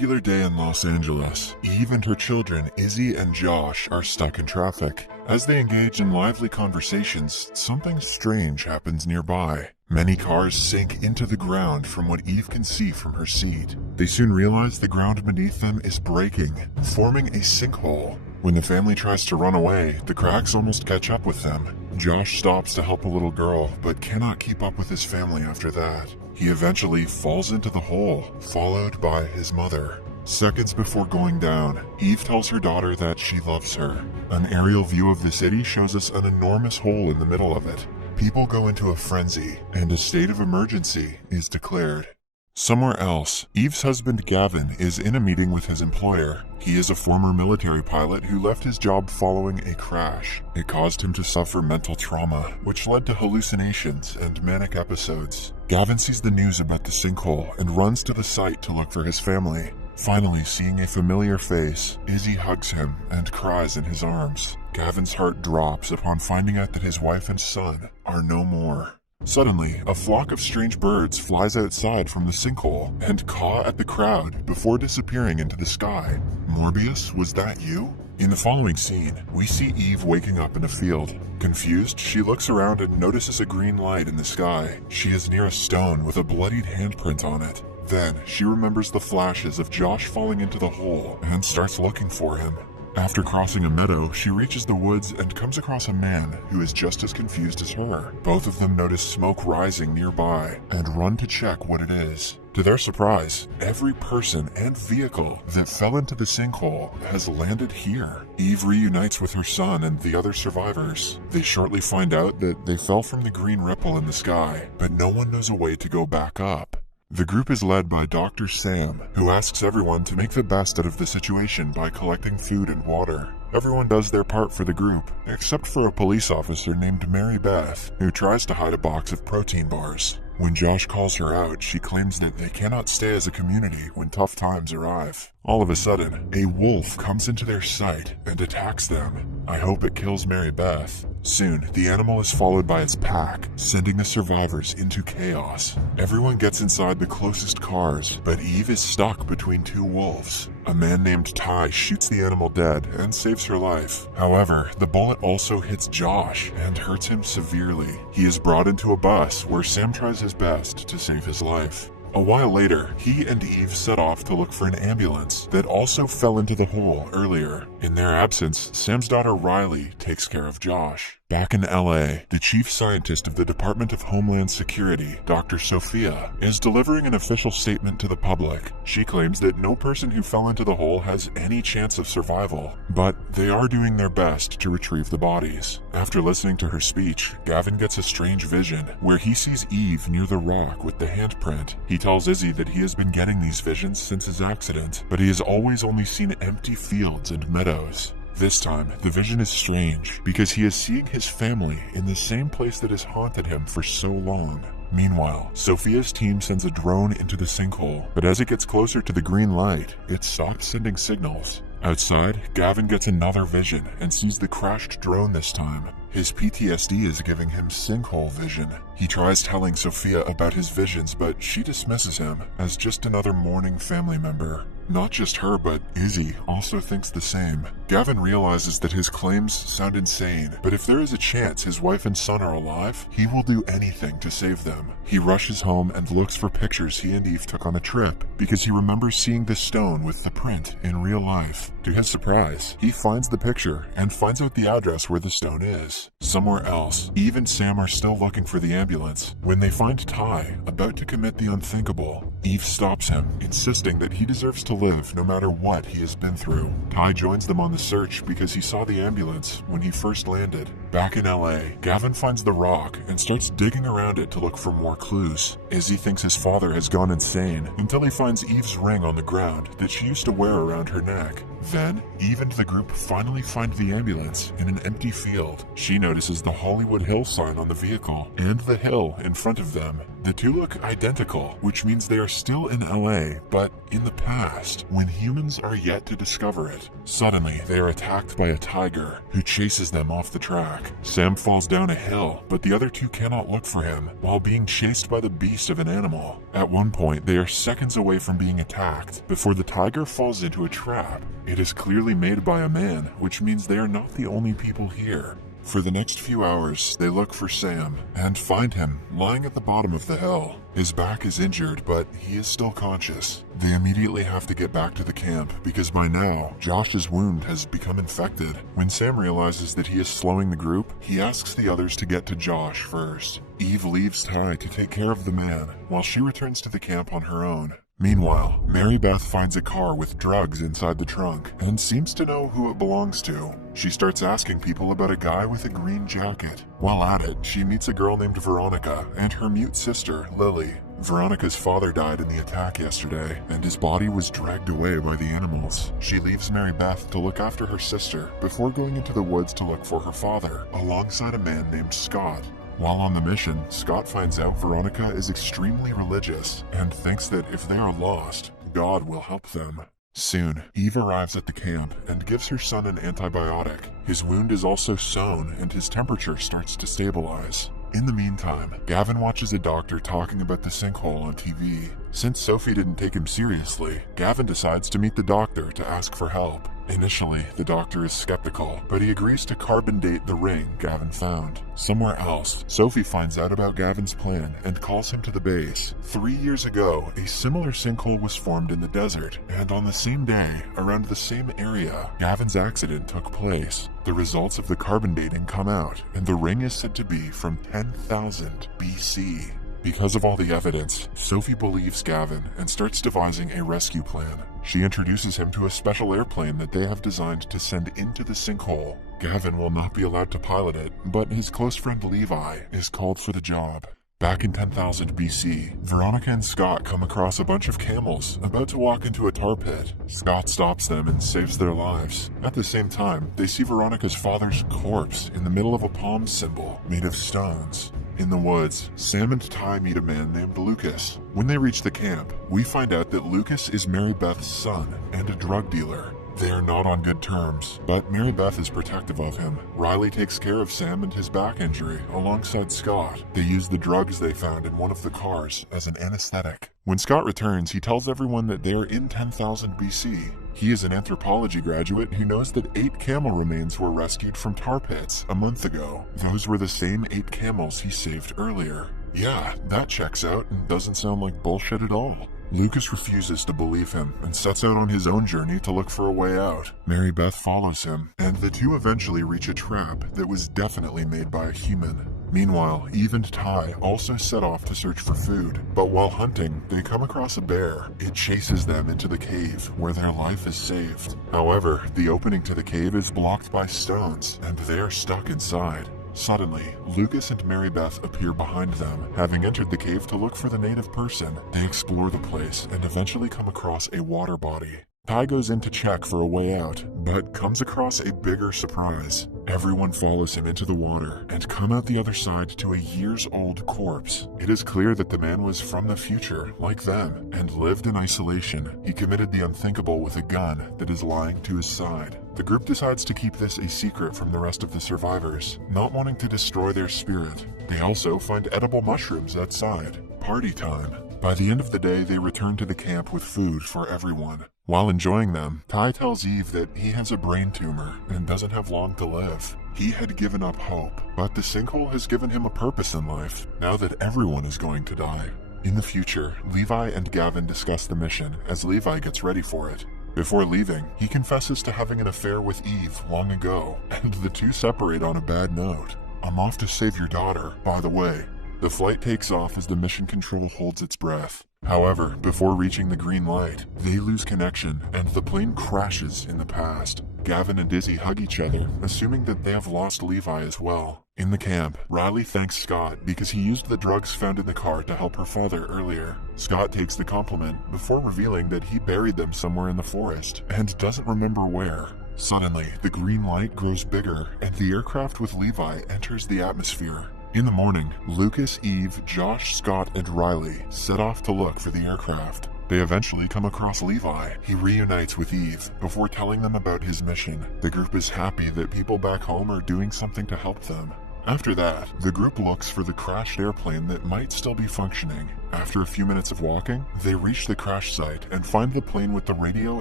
regular day in Los Angeles. Eve and her children, Izzy and Josh, are stuck in traffic. As they engage in lively conversations, something strange happens nearby. Many cars sink into the ground from what Eve can see from her seat. They soon realize the ground beneath them is breaking, forming a sinkhole. When the family tries to run away, the cracks almost catch up with them. Josh stops to help a little girl, but cannot keep up with his family after that. He eventually falls into the hole, followed by his mother. Seconds before going down, Eve tells her daughter that she loves her. An aerial view of the city shows us an enormous hole in the middle of it. People go into a frenzy, and a state of emergency is declared. Somewhere else, Eve's husband Gavin is in a meeting with his employer. He is a former military pilot who left his job following a crash. It caused him to suffer mental trauma, which led to hallucinations and manic episodes. Gavin sees the news about the sinkhole and runs to the site to look for his family. Finally, seeing a familiar face, Izzy hugs him and cries in his arms. Gavin's heart drops upon finding out that his wife and son are no more. Suddenly, a flock of strange birds flies outside from the sinkhole and caw at the crowd before disappearing into the sky. Morbius, was that you? In the following scene, we see Eve waking up in a field. Confused, she looks around and notices a green light in the sky. She is near a stone with a bloodied handprint on it. Then, she remembers the flashes of Josh falling into the hole and starts looking for him. After crossing a meadow, she reaches the woods and comes across a man who is just as confused as her. Both of them notice smoke rising nearby and run to check what it is. To their surprise, every person and vehicle that fell into the sinkhole has landed here. Eve reunites with her son and the other survivors. They shortly find out that they fell from the green ripple in the sky, but no one knows a way to go back up. The group is led by Dr. Sam, who asks everyone to make the best out of the situation by collecting food and water. Everyone does their part for the group, except for a police officer named Mary Beth, who tries to hide a box of protein bars. When Josh calls her out, she claims that they cannot stay as a community when tough times arrive. All of a sudden, a wolf comes into their sight and attacks them. I hope it kills Mary Beth. Soon, the animal is followed by its pack, sending the survivors into chaos. Everyone gets inside the closest cars, but Eve is stuck between two wolves. A man named Ty shoots the animal dead and saves her life. However, the bullet also hits Josh and hurts him severely. He is brought into a bus where Sam tries his best to save his life. A while later, he and Eve set off to look for an ambulance that also fell into the hole earlier. In their absence, Sam's daughter Riley takes care of Josh. Back in LA, the chief scientist of the Department of Homeland Security, Dr. Sophia, is delivering an official statement to the public. She claims that no person who fell into the hole has any chance of survival, but they are doing their best to retrieve the bodies. After listening to her speech, Gavin gets a strange vision where he sees Eve near the rock with the handprint. He tells Izzy that he has been getting these visions since his accident, but he has always only seen empty fields and meadows. This time, the vision is strange because he is seeing his family in the same place that has haunted him for so long. Meanwhile, Sophia's team sends a drone into the sinkhole, but as it gets closer to the green light, it stops sending signals. Outside, Gavin gets another vision and sees the crashed drone this time. His PTSD is giving him sinkhole vision. He tries telling Sophia about his visions, but she dismisses him as just another mourning family member. Not just her, but Izzy also thinks the same. Gavin realizes that his claims sound insane, but if there is a chance his wife and son are alive, he will do anything to save them. He rushes home and looks for pictures he and Eve took on a trip, because he remembers seeing the stone with the print in real life. To his surprise, he finds the picture and finds out the address where the stone is. Somewhere else, Eve and Sam are still looking for the ambulance when they find Ty about to commit the unthinkable. Eve stops him, insisting that he deserves to live no matter what he has been through. Ty joins them on the search because he saw the ambulance when he first landed. Back in LA, Gavin finds the rock and starts digging around it to look for more clues. Izzy thinks his father has gone insane until he finds Eve's ring on the ground that she used to wear around her neck. Then, Eve and the group finally find the ambulance in an empty field. She notices the Hollywood Hill sign on the vehicle and the hill in front of them. The two look identical, which means they are still in LA, but in the past, when humans are yet to discover it. Suddenly, they are attacked by a tiger, who chases them off the track. Sam falls down a hill, but the other two cannot look for him, while being chased by the beast of an animal. At one point, they are seconds away from being attacked, before the tiger falls into a trap. It is clearly made by a man, which means they are not the only people here. For the next few hours, they look for Sam, and find him lying at the bottom of the hill. His back is injured, but he is still conscious. They immediately have to get back to the camp, because by now, Josh's wound has become infected. When Sam realizes that he is slowing the group, he asks the others to get to Josh first. Eve leaves Ty to take care of the man, while she returns to the camp on her own. Meanwhile, Mary Beth finds a car with drugs inside the trunk and seems to know who it belongs to. She starts asking people about a guy with a green jacket. While at it, she meets a girl named Veronica and her mute sister, Lily. Veronica's father died in the attack yesterday, and his body was dragged away by the animals. She leaves Mary Beth to look after her sister before going into the woods to look for her father, alongside a man named Scott. While on the mission, Scott finds out Veronica is extremely religious and thinks that if they are lost, God will help them. Soon, Eve arrives at the camp and gives her son an antibiotic. His wound is also sewn and his temperature starts to stabilize. In the meantime, Gavin watches a doctor talking about the sinkhole on TV. Since Sophie didn't take him seriously, Gavin decides to meet the doctor to ask for help. Initially, the doctor is skeptical, but he agrees to carbon date the ring Gavin found. Somewhere else, Sophie finds out about Gavin's plan and calls him to the base. 3 years ago, a similar sinkhole was formed in the desert, and on the same day, around the same area, Gavin's accident took place. The results of the carbon dating come out, and the ring is said to be from 10,000 BC. Because of all the evidence, Sophie believes Gavin and starts devising a rescue plan. She introduces him to a special airplane that they have designed to send into the sinkhole. Gavin will not be allowed to pilot it, but his close friend Levi is called for the job. Back in 10,000 BC, Veronica and Scott come across a bunch of camels about to walk into a tar pit. Scott stops them and saves their lives. At the same time, they see Veronica's father's corpse in the middle of a palm symbol made of stones. In the woods, Sam and Ty meet a man named Lucas. When they reach the camp, we find out that Lucas is Mary Beth's son and a drug dealer. They are not on good terms, but Mary Beth is protective of him. Riley takes care of Sam and his back injury alongside Scott. They use the drugs they found in one of the cars as an anesthetic. When Scott returns, he tells everyone that they are in 10,000 BC. He is an anthropology graduate who knows that 8 camel remains were rescued from tar pits a month ago. Those were the same 8 camels he saved earlier. Yeah, that checks out and doesn't sound like bullshit at all. Lucas refuses to believe him and sets out on his own journey to look for a way out. Mary Beth follows him, and the two eventually reach a trap that was definitely made by a human. Meanwhile, Eve and Ty also set off to search for food, but while hunting, they come across a bear. It chases them into the cave, where their life is saved. However, the opening to the cave is blocked by stones, and they are stuck inside. Suddenly, Lucas and Mary Beth appear behind them. Having entered the cave to look for the native person, they explore the place and eventually come across a water body. Ty goes in to check for a way out, but comes across a bigger surprise. Everyone follows him into the water and come out the other side to a years-old corpse. It is clear that the man was from the future, like them, and lived in isolation. He committed the unthinkable with a gun that is lying to his side. The group decides to keep this a secret from the rest of the survivors, not wanting to destroy their spirit. They also find edible mushrooms outside. Party time. By the end of the day, they return to the camp with food for everyone. While enjoying them, Ty tells Eve that he has a brain tumor and doesn't have long to live. He had given up hope, but the sinkhole has given him a purpose in life, now that everyone is going to die. In the future, Levi and Gavin discuss the mission as Levi gets ready for it. Before leaving, he confesses to having an affair with Eve long ago, and the two separate on a bad note. "I'm off to save your daughter, by the way." The flight takes off as the mission control holds its breath. However, before reaching the green light, they lose connection and the plane crashes in the past. Gavin and Izzy hug each other, assuming that they have lost Levi as well. In the camp, Riley thanks Scott because he used the drugs found in the car to help her father earlier. Scott takes the compliment before revealing that he buried them somewhere in the forest and doesn't remember where. Suddenly, the green light grows bigger and the aircraft with Levi enters the atmosphere. In the morning, Lucas, Eve, Josh, Scott, and Riley set off to look for the aircraft. They eventually come across Levi. He reunites with Eve before telling them about his mission. The group is happy that people back home are doing something to help them. After that, the group looks for the crashed airplane that might still be functioning. After a few minutes of walking, they reach the crash site and find the plane with the radio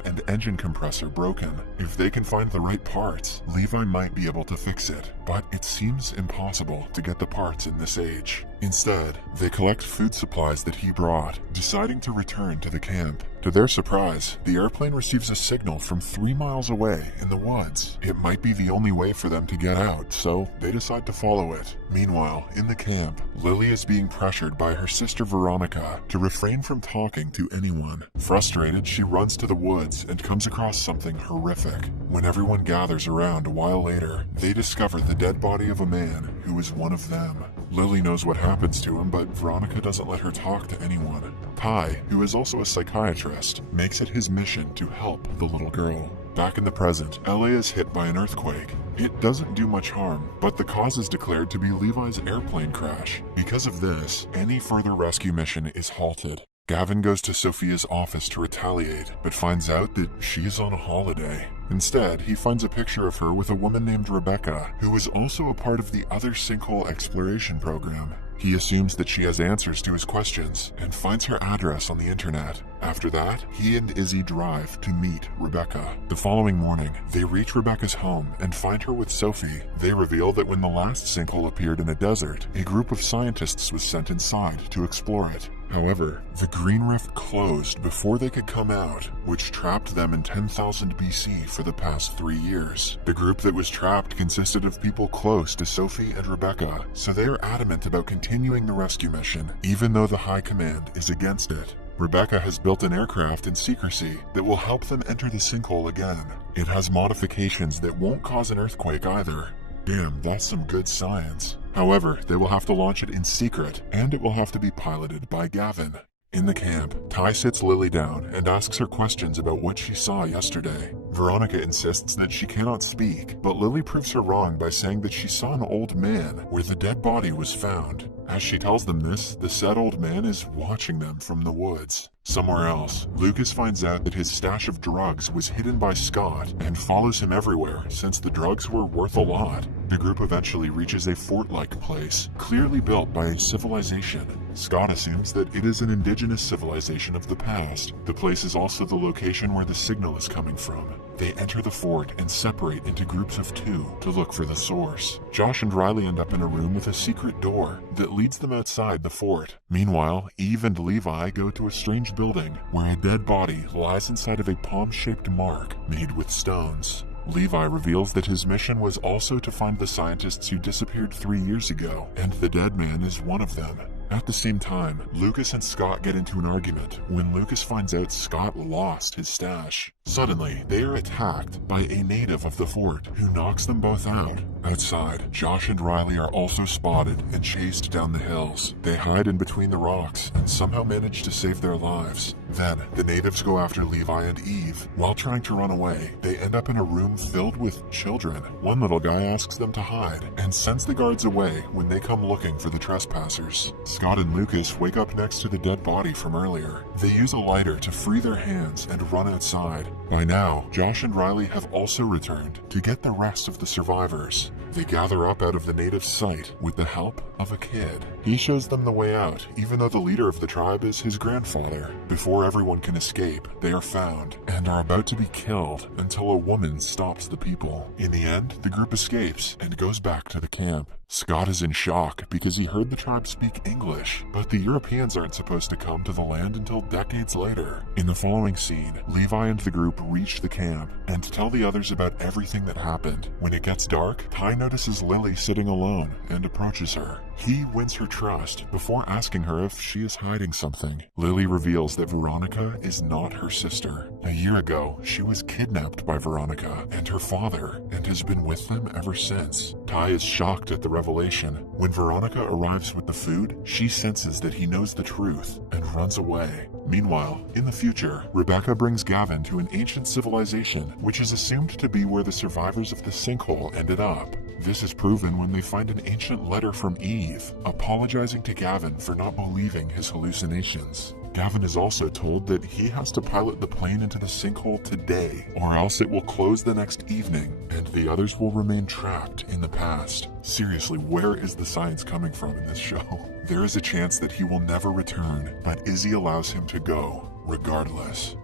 and engine compressor broken. If they can find the right parts, Levi might be able to fix it, but it seems impossible to get the parts in this age. Instead, they collect food supplies that he brought, deciding to return to the camp. To their surprise, the airplane receives a signal from 3 miles away in the woods. It might be the only way for them to get out, so they decide to follow it. Meanwhile, in the camp, Lily is being pressured by her sister Veronica to refrain from talking to anyone. Frustrated, she runs to the woods and comes across something horrific. When everyone gathers around a while later, they discover the dead body of a man who is one of them. Lily knows what happens to him, but Veronica doesn't let her talk to anyone. Ty, who is also a psychiatrist, makes it his mission to help the little girl. Back in the present, LA is hit by an earthquake. It doesn't do much harm, but the cause is declared to be Levi's airplane crash. Because of this, any further rescue mission is halted. Gavin goes to Sophia's office to retaliate, but finds out that she is on a holiday. Instead, he finds a picture of her with a woman named Rebecca, who is also a part of the other sinkhole exploration program. He assumes that she has answers to his questions and finds her address on the internet. After that, he and Izzy drive to meet Rebecca. The following morning, they reach Rebecca's home and find her with Sophie. They reveal that when the last sinkhole appeared in a desert, a group of scientists was sent inside to explore it. However, the green rift closed before they could come out, which trapped them in 10,000 BC for the past 3 years. The group that was trapped consisted of people close to Sophie and Rebecca, so they are adamant about continuing the rescue mission, even though the High Command is against it. Rebecca has built an aircraft in secrecy that will help them enter the sinkhole again. It has modifications that won't cause an earthquake either. Damn, that's some good science. However, they will have to launch it in secret, and it will have to be piloted by Gavin. In the camp, Ty sits Lily down and asks her questions about what she saw yesterday. Veronica insists that she cannot speak, but Lily proves her wrong by saying that she saw an old man where the dead body was found. As she tells them this, the said old man is watching them from the woods. Somewhere else, Lucas finds out that his stash of drugs was hidden by Scott and follows him everywhere since the drugs were worth a lot. The group eventually reaches a fort-like place, clearly built by a civilization. Scott assumes that it is an indigenous civilization of the past. The place is also the location where the signal is coming from. They enter the fort and separate into groups of 2 to look for the source. Josh and Riley end up in a room with a secret door that leads them outside the fort. Meanwhile, Eve and Levi go to a strange building where a dead body lies inside of a palm-shaped mark made with stones. Levi reveals that his mission was also to find the scientists who disappeared 3 years ago, and the dead man is one of them. At the same time, Lucas and Scott get into an argument when Lucas finds out Scott lost his stash. Suddenly, they are attacked by a native of the fort who knocks them both out. Outside, Josh and Riley are also spotted and chased down the hills. They hide in between the rocks and somehow manage to save their lives. Then, the natives go after Levi and Eve. While trying to run away, they end up in a room filled with children. One little guy asks them to hide and sends the guards away when they come looking for the trespassers. Scott and Lucas wake up next to the dead body from earlier. They use a lighter to free their hands and run outside. By now, Josh and Riley have also returned to get the rest of the survivors. They gather up out of the native's sight with the help of a kid. He shows them the way out, even though the leader of the tribe is his grandfather. Before everyone can escape, they are found and are about to be killed until a woman stops the people. In the end, the group escapes and goes back to the camp. Scott is in shock because he heard the tribe speak English, but the Europeans aren't supposed to come to the land until decades later. In the following scene, Levi and the group reach the camp and tell the others about everything that happened. When it gets dark, Ty notices Lily sitting alone and approaches her. He wins her trust before asking her if she is hiding something. Lily reveals that Veronica is not her sister. A year ago, she was kidnapped by Veronica and her father and has been with them ever since. Ty is shocked at the revelation. When Veronica arrives with the food, she senses that he knows the truth and runs away. Meanwhile, in the future, Rebecca brings Gavin to an ancient civilization, which is assumed to be where the survivors of the sinkhole ended up. This is proven when they find an ancient letter from Eve, apologizing to Gavin for not believing his hallucinations. Gavin is also told that he has to pilot the plane into the sinkhole today, or else it will close the next evening, and the others will remain trapped in the past. Seriously, where is the science coming from in this show? There is a chance that he will never return, but Izzy allows him to go, regardless.